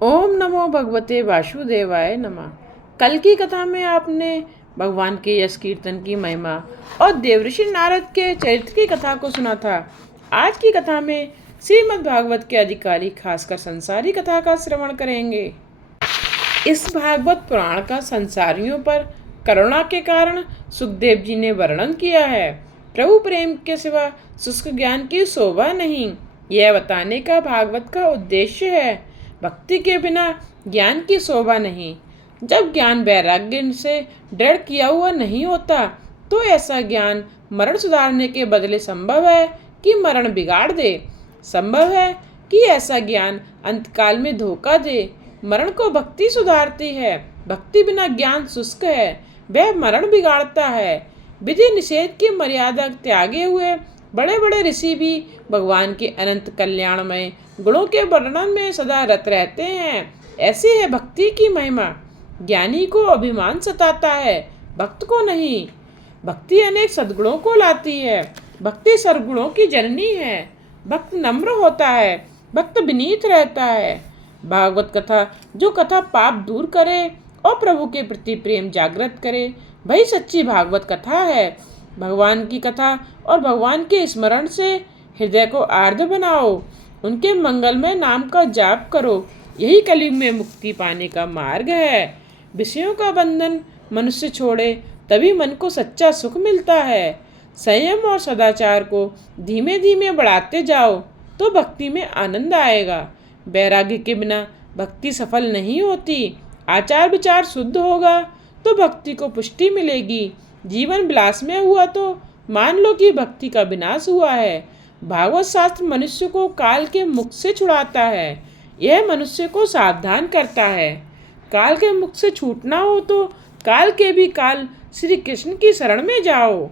ओम नमो भगवते वासुदेवाय नमः। कल की कथा में आपने भगवान के यश कीर्तन की महिमा और देवऋषि नारद के चरित्र की कथा को सुना था। आज की कथा में श्रीमद् भागवत के अधिकारी खासकर संसारी कथा का श्रवण करेंगे। इस भागवत पुराण का संसारियों पर करुणा के कारण सुखदेव जी ने वर्णन किया है। प्रभु प्रेम के सिवा शुष्क ज्ञान की शोभा नहीं, यह बताने का भागवत का उद्देश्य है। भक्ति के बिना ज्ञान की शोभा नहीं। जब ज्ञान वैराग्य से दृढ़ किया हुआ नहीं होता तो ऐसा ज्ञान मरण सुधारने के बदले संभव है कि मरण बिगाड़ दे। संभव है कि ऐसा ज्ञान अंतकाल में धोखा दे। मरण को भक्ति सुधारती है। भक्ति बिना ज्ञान शुष्क है, वह मरण बिगाड़ता है। विधि निषेध की मर्यादा त्यागे हुए बड़े बड़े ऋषि भी भगवान के अनंत कल्याणमय गुणों के वर्णन में सदा रत रहते हैं। ऐसी है भक्ति की महिमा। ज्ञानी को अभिमान सताता है, भक्त को नहीं। भक्ति अनेक सद्गुणों को लाती है। भक्ति सर्वगुणों की जननी है। भक्त नम्र होता है, भक्त विनीत रहता है। भागवत कथा जो कथा पाप दूर करे और प्रभु के प्रति प्रेम जागृत करे, वही सच्ची भागवत कथा है। भगवान की कथा और भगवान के स्मरण से हृदय को आर्द्र बनाओ। उनके मंगलमय नाम का जाप करो। यही कलयुग में मुक्ति पाने का मार्ग है। विषयों का बंधन मनुष्य छोड़े तभी मन को सच्चा सुख मिलता है। संयम और सदाचार को धीमे धीमे बढ़ाते जाओ तो भक्ति में आनंद आएगा। वैराग्य के बिना भक्ति सफल नहीं होती। आचार विचार शुद्ध होगा तो भक्ति को पुष्टि मिलेगी। जीवन विलास में हुआ तो मान लो कि भक्ति का विनाश हुआ है। भागवत शास्त्र मनुष्य को काल के मुख से छुड़ाता है। यह मनुष्य को सावधान करता है। काल के मुख से छूटना हो तो काल के भी काल श्री कृष्ण की शरण में जाओ।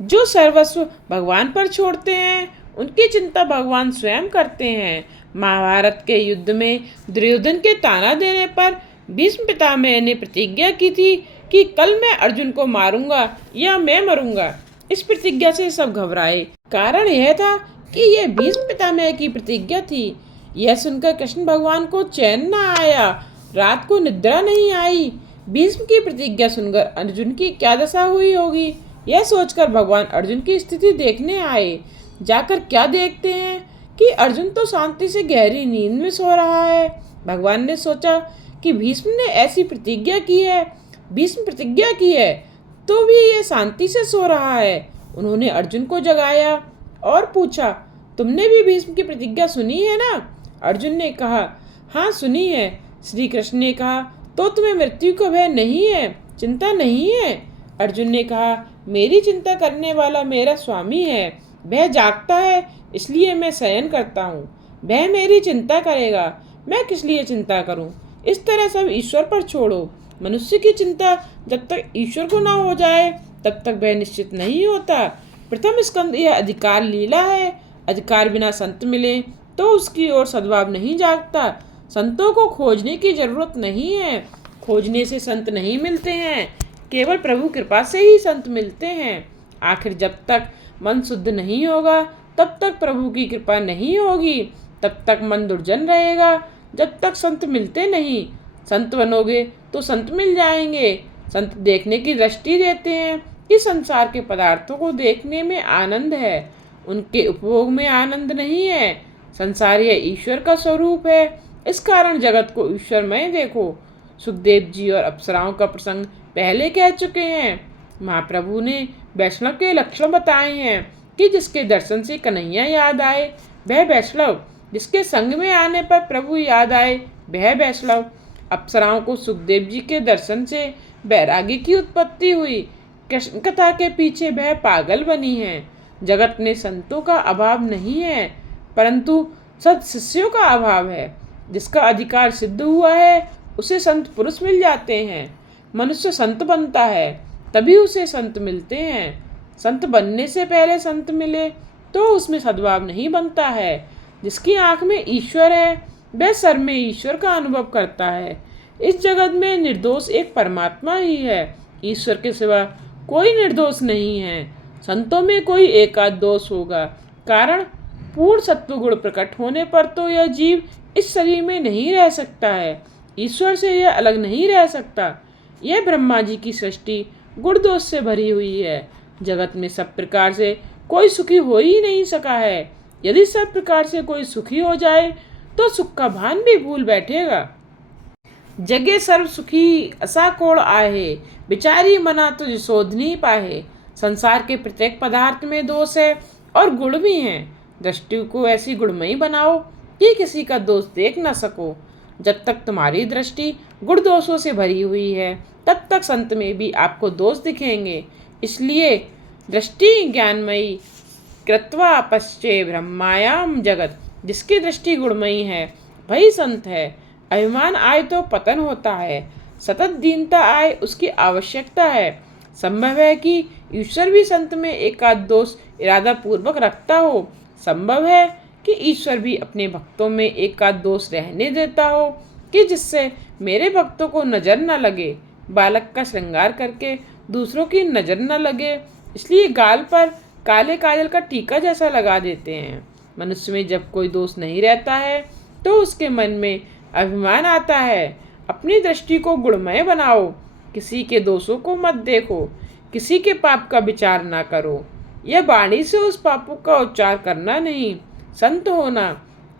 जो सर्वस्व भगवान पर छोड़ते हैं उनकी चिंता भगवान स्वयं करते हैं। महाभारत के युद्ध में दुर्योधन के ताना देने पर भीष्म पितामह ने प्रतिज्ञा की थी कि कल मैं अर्जुन को मारूंगा या मैं मरूंगा। इस प्रतिज्ञा से सब घबराए। कारण यह था कि यह भीष्म पितामह की प्रतिज्ञा थी। यह सुनकर कृष्ण भगवान को चैन न आया, रात को निद्रा नहीं आई। भीष्म की प्रतिज्ञा सुनकर अर्जुन की क्या दशा हुई होगी, यह सोचकर भगवान अर्जुन की स्थिति देखने आए। जाकर क्या देखते हैं कि अर्जुन तो शांति से गहरी नींद में सो रहा है। भगवान ने सोचा कि भीष्म ने ऐसी प्रतिज्ञा की है, भीष्म प्रतिज्ञा की है तो भी ये शांति से सो रहा है। उन्होंने अर्जुन को जगाया और पूछा, तुमने भी भीष्म की प्रतिज्ञा सुनी है ना? अर्जुन ने कहा, हाँ सुनी है। श्री कृष्ण ने कहा, तो तुम्हें मृत्यु का भय नहीं है, चिंता नहीं है? अर्जुन ने कहा, मेरी चिंता करने वाला मेरा स्वामी है। वह जागता है इसलिए मैं शयन करता हूँ। वह मेरी चिंता करेगा, मैं किस लिए चिंता करूँ? इस तरह सब ईश्वर पर छोड़ो। मनुष्य की चिंता जब तक ईश्वर को ना हो जाए तब तक वह निश्चित नहीं होता। प्रथम स्कंद यह अधिकार लीला है। अधिकार बिना संत मिले तो उसकी ओर सद्भाव नहीं जागता। संतों को खोजने की जरूरत नहीं है। खोजने से संत नहीं मिलते हैं, केवल प्रभु कृपा से ही संत मिलते हैं। आखिर जब तक मन शुद्ध नहीं होगा तब तक प्रभु की कृपा नहीं होगी। तब तक मन दुर्जन रहेगा जब तक संत मिलते नहीं। संत बनोगे तो संत मिल जाएंगे। संत देखने की दृष्टि देते हैं कि संसार के पदार्थों को देखने में आनंद है, उनके उपभोग में आनंद नहीं है। संसार यह ईश्वर का स्वरूप है, इस कारण जगत को ईश्वरमय देखो। सुखदेव जी और अप्सराओं का प्रसंग पहले कह चुके हैं। महाप्रभु ने वैष्णव के लक्षण बताए हैं कि जिसके दर्शन से कन्हैया याद आए वह वैष्णव, जिसके संग में आने पर प्रभु याद आए वह वैष्णव। अप्सराओं को सुखदेव जी के दर्शन से वैराग्य की उत्पत्ति हुई। कृष्ण कथा के पीछे वह पागल बनी है। जगत में संतों का अभाव नहीं है, परंतु सद शिष्यों का अभाव है। जिसका अधिकार सिद्ध हुआ है उसे संत पुरुष मिल जाते हैं। मनुष्य संत बनता है तभी उसे संत मिलते हैं। संत बनने से पहले संत मिले तो उसमें सद्भाव नहीं बनता है। जिसकी आंख में ईश्वर है वह सर में ईश्वर का अनुभव करता है। इस जगत में निर्दोष एक परमात्मा ही है। ईश्वर के सिवा कोई निर्दोष नहीं है। संतों में कोई एकाध दोष होगा, कारण पूर्ण सत्वगुण प्रकट होने पर तो यह जीव इस शरीर में नहीं रह सकता है, ईश्वर से यह अलग नहीं रह सकता। यह ब्रह्मा जी की सृष्टि गुण दोष से भरी हुई है। जगत में सब प्रकार से कोई सुखी हो ही नहीं सका है। यदि सब प्रकार से कोई सुखी हो जाए तो सुख का भान भी भूल बैठेगा। जगे सर्व सुखी असा कोण आहे, बिचारी मना तुझ शोध नहीं पाए। संसार के प्रत्येक पदार्थ में दोष है और गुण भी हैं। दृष्टि को ऐसी गुणमयी बनाओ कि किसी का दोष देख न सको। जब तक तुम्हारी दृष्टि गुण दोषों से भरी हुई है तब तक संत में भी आपको दोष दिखेंगे। इसलिए दृष्टि ज्ञानमयी कृत्वा पश्चे ब्रह्मायाम जगत, जिसकी दृष्टि गुणमयी है वही संत है। अभिमान आए तो पतन होता है, सतत दीनता आए उसकी आवश्यकता है। संभव है कि ईश्वर भी संत में एकाध दोष इरादा पूर्वक रखता हो। संभव है कि ईश्वर भी अपने भक्तों में एकाध दोष रहने देता हो कि जिससे मेरे भक्तों को नजर न लगे। बालक का श्रृंगार करके दूसरों की नजर न लगे, इसलिए गाल पर काले काजल का टीका जैसा लगा देते हैं। मनुष्य में जब कोई दोष नहीं रहता है तो उसके मन में अभिमान आता है। अपनी दृष्टि को गुणमय बनाओ, किसी के दोषों को मत देखो, किसी के पाप का विचार ना करो। यह वाणी से उस पापों का उच्चार करना नहीं। संत होना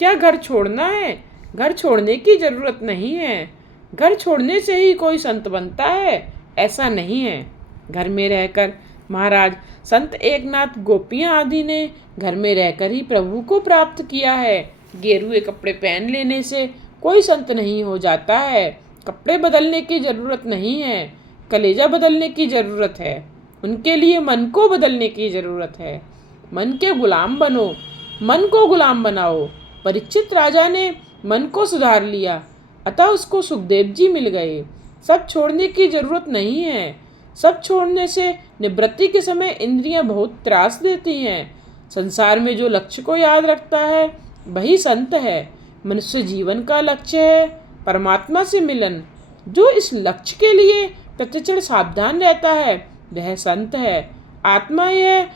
क्या घर छोड़ना है? घर छोड़ने की जरूरत नहीं है। घर छोड़ने से ही कोई संत बनता है, ऐसा नहीं है। घर में रहकर महाराज संत एकनाथ गोपियाँ आदि ने घर में रहकर ही प्रभु को प्राप्त किया है। गेरुए कपड़े पहन लेने से कोई संत नहीं हो जाता है। कपड़े बदलने की जरूरत नहीं है, कलेजा बदलने की जरूरत है। उनके लिए मन को बदलने की जरूरत है। मन के गुलाम बनो, मन को गुलाम बनाओ। परीक्षित राजा ने मन को सुधार लिया, अतः उसको सुखदेव जी मिल गए। सब छोड़ने की जरूरत नहीं है। सब छोड़ने से निवृत्ति के समय इंद्रियां बहुत त्रास देती हैं। संसार में जो लक्ष्य को याद रखता है वही संत है। मनुष्य जीवन का लक्ष्य है परमात्मा से मिलन। जो इस लक्ष्य के लिए प्रतिक्षण सावधान रहता है वह संत है। आत्मा यह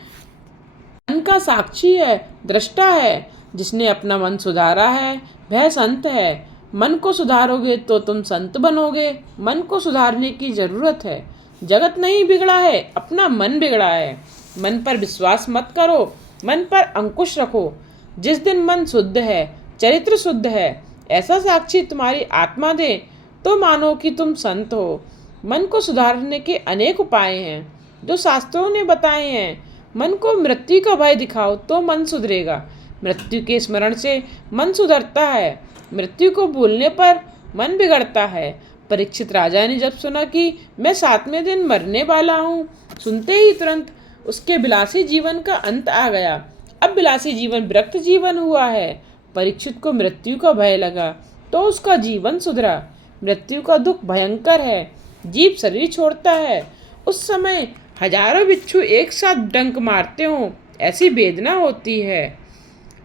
मन का साक्षी है, दृष्टा है। जिसने अपना मन सुधारा है वह संत है। मन को सुधारोगे तो तुम संत बनोगे। मन को सुधारने की जरूरत है। जगत नहीं बिगड़ा है, अपना मन बिगड़ा है। मन पर विश्वास मत करो, मन पर अंकुश रखो। जिस दिन मन शुद्ध है, चरित्र शुद्ध है, ऐसा साक्षी तुम्हारी आत्मा दे तो मानो कि तुम संत हो। मन को सुधारने के अनेक उपाय हैं जो शास्त्रों ने बताए हैं। मन को मृत्यु का भय दिखाओ तो मन सुधरेगा। मृत्यु के स्मरण से मन सुधरता है, मृत्यु को भूलने पर मन बिगड़ता है। परीक्षित राजा ने जब सुना कि मैं 7वें दिन मरने वाला हूँ, सुनते ही तुरंत उसके विलासी जीवन का अंत आ गया। अब विलासी जीवन विरक्त जीवन हुआ है। परीक्षित को मृत्यु का भय लगा तो उसका जीवन सुधरा। मृत्यु का दुख भयंकर है। जीव शरीर छोड़ता है, उस समय हजारों बिच्छू एक साथ डंक मारते हों ऐसी वेदना होती है।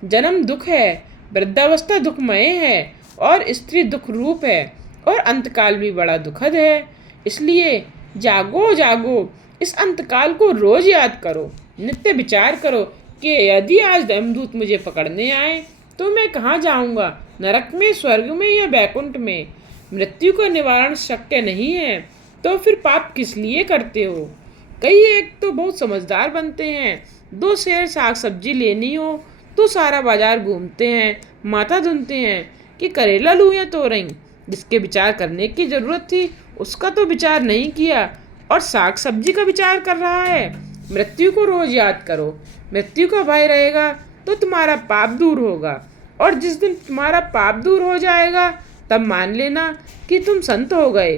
जन्म दुख है, वृद्धावस्था दुखमय है और स्त्री दुख रूप है और अंतकाल भी बड़ा दुखद है। इसलिए जागो जागो, इस अंतकाल को रोज याद करो। नित्य विचार करो कि यदि आज यमदूत मुझे पकड़ने आए तो मैं कहाँ जाऊँगा, नरक में, स्वर्ग में या बैकुंठ में। मृत्यु का निवारण शक्य नहीं है तो फिर पाप किस लिए करते हो। कई एक तो बहुत समझदार बनते हैं, 2 सेर साग सब्जी लेनी हो तो सारा बाजार घूमते हैं, माथा धुनते हैं कि करेला लूँ या तोरई। जिसके विचार करने की जरूरत थी उसका तो विचार नहीं किया और साग सब्जी का विचार कर रहा है। मृत्यु को रोज याद करो। मृत्यु का भय रहेगा तो तुम्हारा पाप दूर होगा और जिस दिन तुम्हारा पाप दूर हो जाएगा तब मान लेना कि तुम संत हो गए।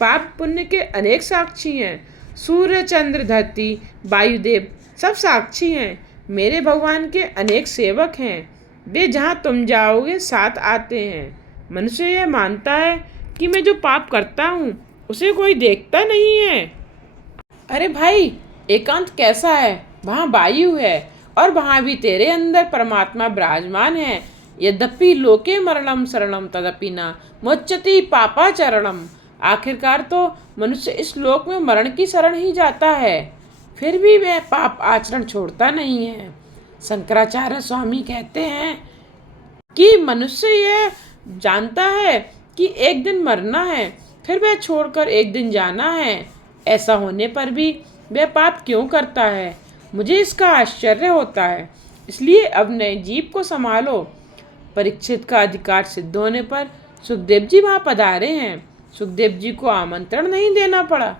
पाप पुण्य के अनेक साक्षी हैं। सूर्य, चंद्र, धरती, वायुदेव सब साक्षी हैं। मेरे भगवान के अनेक सेवक हैं, वे जहाँ तुम जाओगे साथ आते हैं। मनुष्य यह मानता है कि मैं जो पाप करता हूँ उसे कोई देखता नहीं है। अरे भाई, एकांत कैसा है? वहाँ वायु है और वहाँ भी तेरे अंदर परमात्मा विराजमान है। यद्यपि लोके मरणम शरणम तदपि न मुच्यति पापाचरणम। आखिरकार तो मनुष्य इस लोक में मरण की शरण ही जाता है, फिर भी वह पाप आचरण छोड़ता नहीं है। शंकराचार्य स्वामी कहते हैं कि मनुष्य यह जानता है कि एक दिन मरना है, फिर वह छोड़कर एक दिन जाना है। ऐसा होने पर भी वह पाप क्यों करता है? मुझे इसका आश्चर्य होता है। इसलिए अब नए जीव को संभालो। परीक्षित का अधिकार सिद्ध होने पर सुखदेव जी वहाँ पधारे हैं। सुखदेव जी को आमंत्रण नहीं देना पड़ा।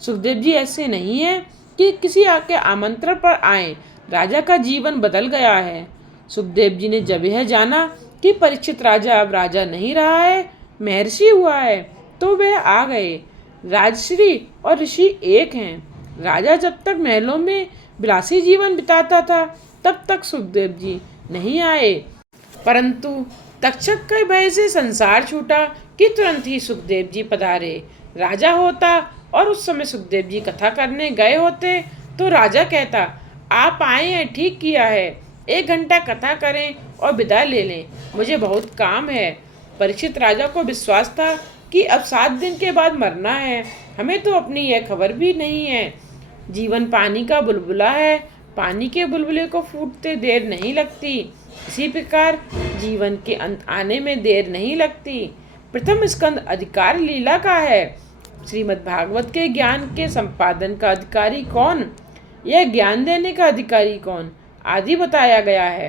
सुखदेव जी ऐसे नहीं है कि किसी के आमंत्रण पर आए। राजा का जीवन बदल गया है। सुखदेव जी ने जब यह जाना कि परीक्षित राजा अब राजा नहीं रहा है, महर्षि हुआ है, तो वह आ गए। राजश्री और ऋषि एक हैं। राजा जब तक महलों में विलासी जीवन बिताता था, तब तक सुखदेव जी नहीं आए, परंतु तक्षक के भय से संसार छूटा कि तुरंत ही सुखदेव जी पधारे। राजा होता और उस समय सुखदेव जी कथा करने गए होते तो राजा कहता, आप आए हैं, ठीक किया है, 1 घंटा कथा करें और विदा ले लें, मुझे बहुत काम है। परीक्षित राजा को विश्वास था कि अब 7 दिन के बाद मरना है। हमें तो अपनी यह खबर भी नहीं है। जीवन पानी का बुलबुला है, पानी के बुलबुले को फूटते देर नहीं लगती। इसी प्रकार जीवन के अंत आने में देर नहीं लगती। प्रथम स्कंद अधिकार लीला का है। श्रीमद् भागवत के ज्ञान के संपादन का अधिकारी कौन, यह ज्ञान देने का अधिकारी कौन, आदि बताया गया है।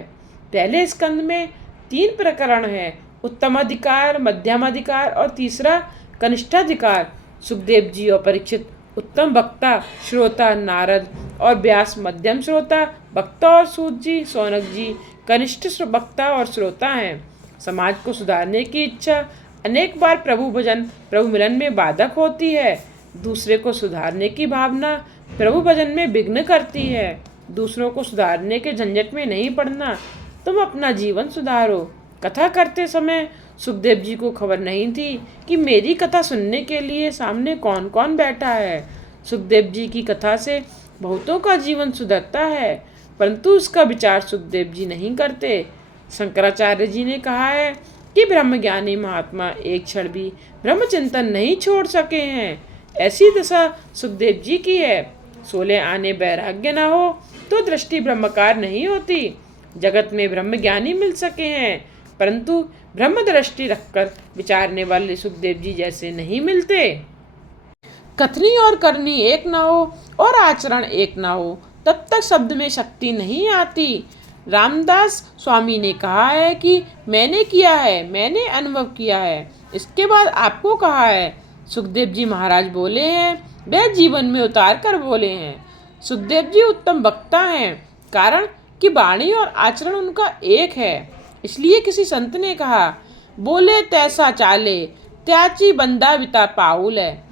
पहले स्कंद में 3 प्रकरण हैं, उत्तम अधिकार, मध्यम अधिकार और तीसरा कनिष्ठाधिकार। सुखदेव जी और परीक्षित उत्तम वक्ता श्रोता नारद और व्यास मध्यम श्रोता वक्ता और सूत जी सौनक जी कनिष्ठ वक्ता और श्रोता हैं। समाज को सुधारने की इच्छा अनेक बार प्रभु भजन प्रभु मिलन में बाधक होती है। दूसरे को सुधारने की भावना प्रभु भजन में विघ्न करती है। दूसरों को सुधारने के झंझट में नहीं पड़ना। तुम अपना जीवन सुधारो। कथा करते समय सुखदेव जी को खबर नहीं थी कि मेरी कथा सुनने के लिए सामने कौन कौन बैठा है। सुखदेव जी की कथा से बहुतों का जीवन सुधरता है, परंतु उसका विचार सुखदेव जी नहीं करते। शंकराचार्य जी ने कहा है कि ब्रह्मज्ञानी महात्मा एक क्षण भी ब्रह्मचिंतन नहीं छोड़ सके हैं। ऐसी दशा सुखदेव जी की है। 16 आने वैराग्य न हो तो दृष्टि ब्रह्मकार नहीं होती। जगत में ब्रह्मज्ञानी मिल सके हैं, परंतु ब्रह्म दृष्टि रखकर विचारने वाले सुखदेव जी जैसे नहीं मिलते। कथनी और करनी एक न हो और आचरण एक न हो, तब तक शब्द में शक्ति नहीं आती। रामदास स्वामी ने कहा है कि मैंने किया है, मैंने अनुभव किया है, इसके बाद आपको कहा है। सुखदेव जी महाराज बोले हैं, वह जीवन में उतार कर बोले हैं। सुखदेव जी उत्तम वक्ता हैं, कारण कि वाणी और आचरण उनका एक है। इसलिए किसी संत ने कहा, बोले तैसा चाले त्याची बंदा बिता पाउल है।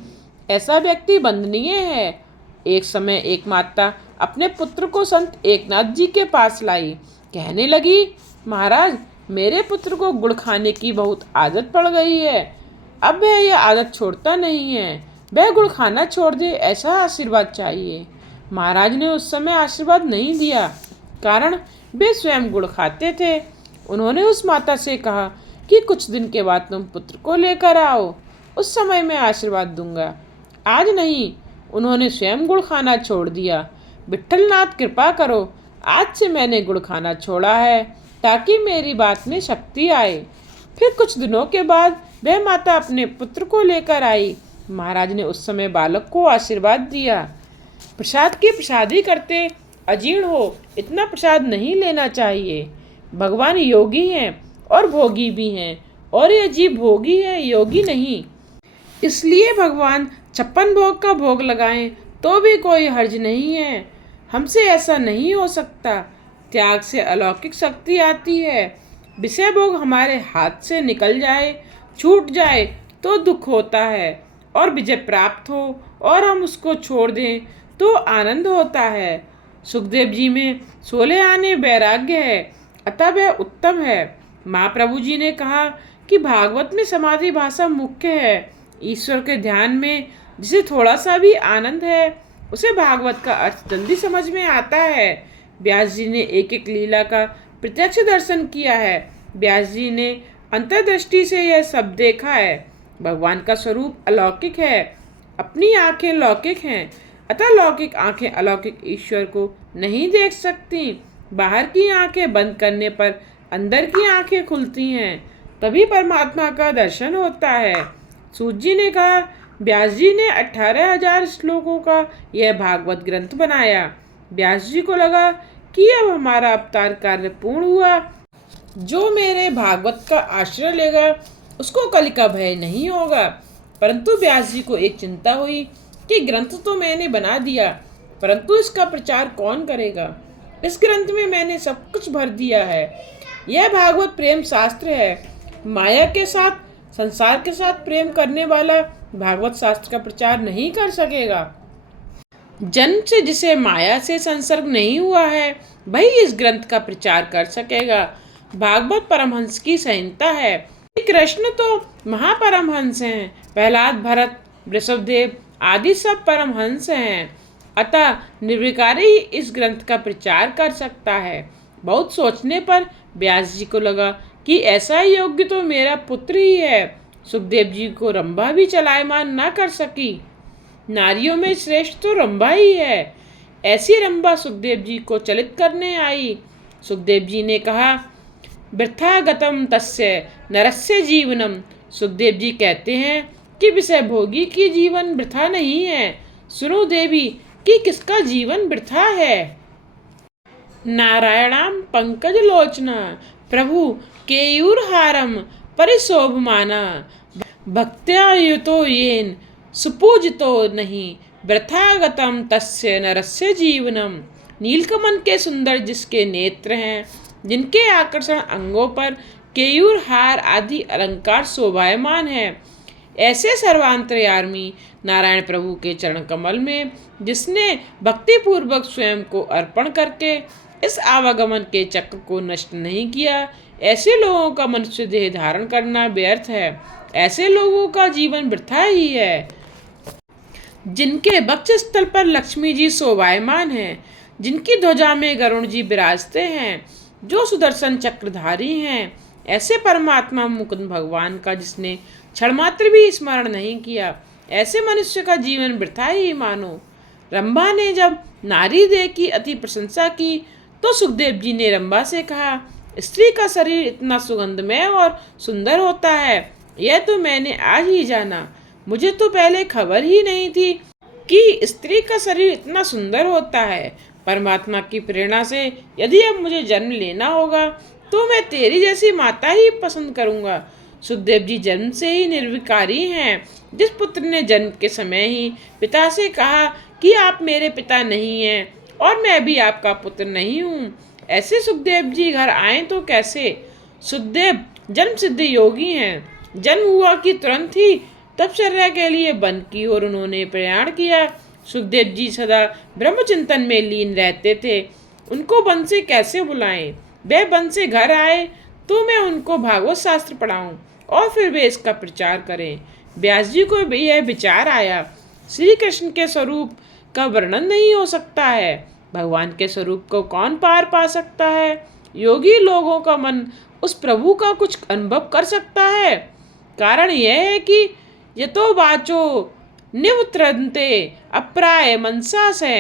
ऐसा व्यक्ति वंदनीय है। एक समय एक माता अपने पुत्र को संत एकनाथ जी के पास लाई। कहने लगी, महाराज मेरे पुत्र को गुड़ खाने की बहुत आदत पड़ गई है। अब वह यह आदत छोड़ता नहीं है, वह गुड़ खाना छोड़ दे, ऐसा आशीर्वाद चाहिए। महाराज ने उस समय आशीर्वाद नहीं दिया, कारण वे स्वयं गुड़ खाते थे। उन्होंने उस माता से कहा कि कुछ दिन के बाद तुम पुत्र को लेकर आओ, उस समय मैं आशीर्वाद दूंगा, आज नहीं। उन्होंने स्वयं गुड़ खाना छोड़ दिया। विट्ठलनाथ कृपा करो, आज से मैंने गुड़ खाना छोड़ा है ताकि मेरी बात में शक्ति आए। फिर कुछ दिनों के बाद वह माता अपने पुत्र को लेकर आई। महाराज ने उस समय बालक को आशीर्वाद दिया। प्रसाद की प्रसादी करते अजीर्ण हो, इतना प्रसाद नहीं लेना चाहिए। भगवान योगी हैं और भोगी भी हैं, और ये जीव भोगी है, योगी नहीं। इसलिए भगवान 56 भोग का भोग लगाएं तो भी कोई हर्ज नहीं है। हमसे ऐसा नहीं हो सकता। त्याग से अलौकिक शक्ति आती है। विषय भोग हमारे हाथ से निकल जाए, छूट जाए तो दुख होता है, और विजय प्राप्त हो और हम उसको छोड़ दें तो आनंद होता है। सुखदेव जी में 16 आने वैराग्य है, अतः वह उत्तम है। महाप्रभु जी ने कहा कि भागवत में समाधि भाषा मुख्य है। ईश्वर के ध्यान में जिसे थोड़ा सा भी आनंद है, उसे भागवत का अर्थ जल्दी समझ में आता है। व्यास जी ने एक एक लीला का प्रत्यक्ष दर्शन किया है। व्यास जी ने अंतर्दृष्टि से यह सब देखा है। भगवान का स्वरूप अलौकिक है, अपनी आंखें लौकिक हैं, अतः लौकिक आंखें अलौकिक ईश्वर को नहीं देख सकती। बाहर की आंखें बंद करने पर अंदर की आंखें खुलती हैं। तभी परमात्मा का दर्शन होता है। सूत जी ने कहा, व्यास जी ने 18,000 श्लोकों का यह भागवत ग्रंथ बनाया। व्यास जी को लगा कि अब हमारा अवतार कार्य पूर्ण हुआ। जो मेरे भागवत का आश्रय लेगा उसको कलि का भय नहीं होगा। परंतु व्यास जी को एक चिंता हुई कि ग्रंथ तो मैंने बना दिया, परंतु इसका प्रचार कौन करेगा। इस ग्रंथ में मैंने सब कुछ भर दिया है। यह भागवत प्रेम शास्त्र है। माया के साथ, संसार के साथ प्रेम करने वाला भागवत शास्त्र का प्रचार नहीं कर सकेगा। जन्म से जिसे माया से संसर्ग नहीं हुआ है वही इस ग्रंथ का प्रचार कर सकेगा। भागवत परमहंस की संहिता है। कृष्ण तो महापरमहंस हैं। प्रहलाद, भरत, वृषभदेव आदि सब परमहंस हैं। अतः निर्विकारी ही इस ग्रंथ का प्रचार कर सकता है। बहुत सोचने पर व्यास जी को लगा कि ऐसा योग्य तो मेरा पुत्र ही है। सुखदेव जी को रंभा भी चलायमान ना कर सकी। नारियों में श्रेष्ठ तो रंभा ही है। ऐसी रंभा सुखदेव जी को चलित करने आई। सुखदेव जी ने कहा, वृथा गतम तस्य नरस्य जीवनम। सुखदेव जी कहते हैं कि विषय भोगी की जीवन वृथा नहीं है। सुनो देवी कि किसका जीवन वृथा है। नारायणाम पंकज लोचना प्रभु केयूरहारम परिशोभमाना भक्त्या युतो येन सुपूजितो नहीं वृथा गतम तस्य नरस्य जीवनम। नीलकमल के सुंदर जिसके नेत्र हैं, जिनके आकर्षण अंगों पर केयूर हार आदि अलंकार शोभायमान है, ऐसे सर्वांतर्यामी नारायण प्रभु के चरण कमल में जिसने भक्ति पूर्वक स्वयं को अर्पण करके इस आवागमन के चक्र को नष्ट नहीं किया, ऐसे लोगों का मनुष्य देह धारण करना व्यर्थ है। ऐसे लोगों का जीवन वृथा ही है। जिनके वक्ष स्थल पर लक्ष्मी जी शोभायमान हैं, जिनकी ध्वजा में गरुण जी विराजते हैं, जो सुदर्शन चक्रधारी हैं, ऐसे परमात्मा मुकुंद भगवान का जिसने क्षण मात्र भी स्मरण नहीं किया, ऐसे मनुष्य का जीवन वृथा ही मानो। रंभा ने जब नारी देह की अति प्रशंसा की तो सुखदेव जी ने रंभा से कहा, स्त्री का शरीर इतना सुगंधमय और सुंदर होता है, यह तो मैंने आज ही जाना। मुझे तो पहले खबर ही नहीं थी कि स्त्री का शरीर इतना सुंदर होता है। परमात्मा की प्रेरणा से यदि अब मुझे जन्म लेना होगा तो मैं तेरी जैसी माता ही पसंद करूंगा। सुखदेव जी जन्म से ही निर्विकारी हैं। जिस पुत्र ने जन्म के समय ही पिता से कहा कि आप मेरे पिता नहीं हैं और मैं भी आपका पुत्र नहीं हूँ, ऐसे सुखदेव जी घर आए तो कैसे। सुखदेव जन्म सिद्ध योगी हैं। जन्म हुआ कि तुरंत ही तपश्चर्या के लिए वन की ओर उन्होंने प्रयाण किया। सुखदेव जी सदा ब्रह्मचिंतन में लीन रहते थे। उनको वन से कैसे बुलाएं। वे वन से घर आए तो मैं उनको भागवत शास्त्र पढ़ाऊं और फिर वे इसका प्रचार करें। व्यास जी को भी यह विचार आया, श्री कृष्ण के स्वरूप का वर्णन नहीं हो सकता है। भगवान के स्वरूप को कौन पार पा सकता है। योगी लोगों का मन उस प्रभु का कुछ अनुभव कर सकता है। कारण यह है कि यतो वाचो निवत्रन्ते अप्राय मनसा से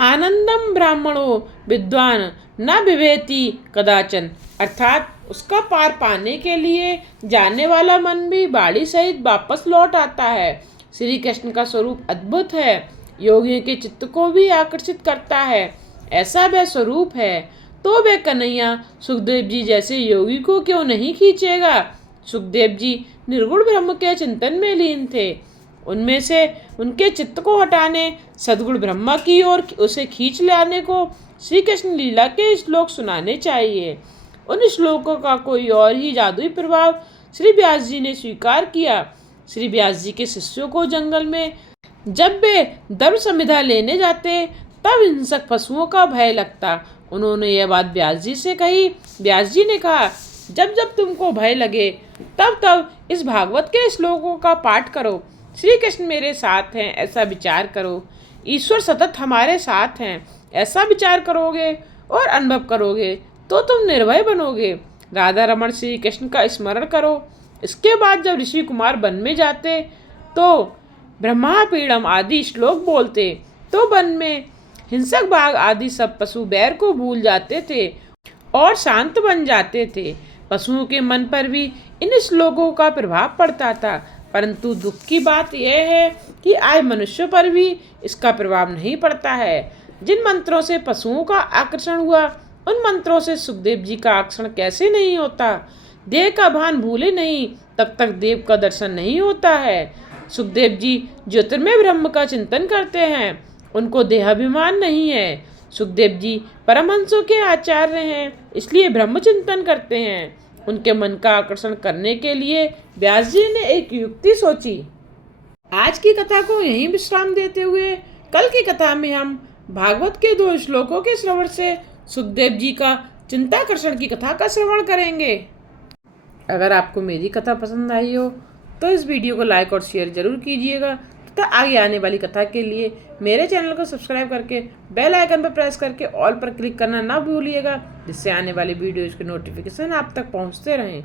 आनंदम ब्राह्मणो विद्वान न विवेति कदाचन। अर्थात उसका पार पाने के लिए जाने वाला मन भी बाड़ी सहित वापस लौट आता है। श्री कृष्ण का स्वरूप अद्भुत है, योगियों के चित्त को भी आकर्षित करता है। ऐसा वह स्वरूप है तो वह कन्हैया सुखदेव जी जैसे योगी को क्यों नहीं खींचेगा। सुखदेव जी निर्गुण ब्रह्म के चिंतन में लीन थे। उनमें से उनके चित्त को हटाने, सद्गुण ब्रह्मा की ओर उसे खींच लाने को श्री कृष्ण लीला के श्लोक सुनाने चाहिए। उन श्लोकों का कोई और ही जादुई प्रभाव श्री व्यास जी ने स्वीकार किया। श्री व्यास जी के शिष्यों को जंगल में जब वे धर्म संविधा लेने जाते तब हिंसक पशुओं का भय लगता। उन्होंने यह बात व्यास जी से कही। व्यास जी ने कहा, जब जब तुमको भय लगे तब तब इस भागवत के श्लोकों का पाठ करो। श्री कृष्ण मेरे साथ हैं ऐसा विचार करो। ईश्वर सतत हमारे साथ हैं ऐसा विचार करोगे और अनुभव करोगे तो तुम निर्भय बनोगे। राधा रमण श्री कृष्ण का स्मरण करो। इसके बाद जब ऋषि कुमार वन में जाते तो ब्रह्मा पीड़म आदि श्लोक बोलते तो वन में हिंसक बाघ आदि सब पशु बैर को भूल जाते थे और शांत बन जाते थे। पशुओं के मन पर भी इन श्लोकों का प्रभाव पड़ता था। परंतु दुख की बात यह है कि आज मनुष्यों पर भी इसका प्रभाव नहीं पड़ता है। जिन मंत्रों से पशुओं का आकर्षण हुआ, उन मंत्रों से सुखदेव जी का आकर्षण कैसे नहीं होता। देह का भान भूले नहीं, तब तक देव का दर्शन नहीं होता है। सुखदेव जी ज्योतिर्मय ब्रह्म का चिंतन करते हैं, उनको देहाभिमान नहीं है। सुखदेव जी परमहंसों के आचार्य हैं, इसलिए ब्रह्म चिंतन करते हैं। उनके मन का आकर्षण करने के लिए व्यास जी ने एक युक्ति सोची। आज की कथा को यहीं विश्राम देते हुए कल की कथा में हम भागवत के 2 श्लोकों के श्रवण से सुखदेव जी का चिंताकर्षण की कथा का श्रवण करेंगे। अगर आपको मेरी कथा पसंद आई हो तो इस वीडियो को लाइक और शेयर जरूर कीजिएगा तथा आगे आने वाली कथा के लिए मेरे चैनल को सब्सक्राइब करके बेल आइकन पर प्रेस करके ऑल पर क्लिक करना ना भूलिएगा, जिससे आने वाली वीडियोज़ के नोटिफिकेशन आप तक पहुंचते रहें।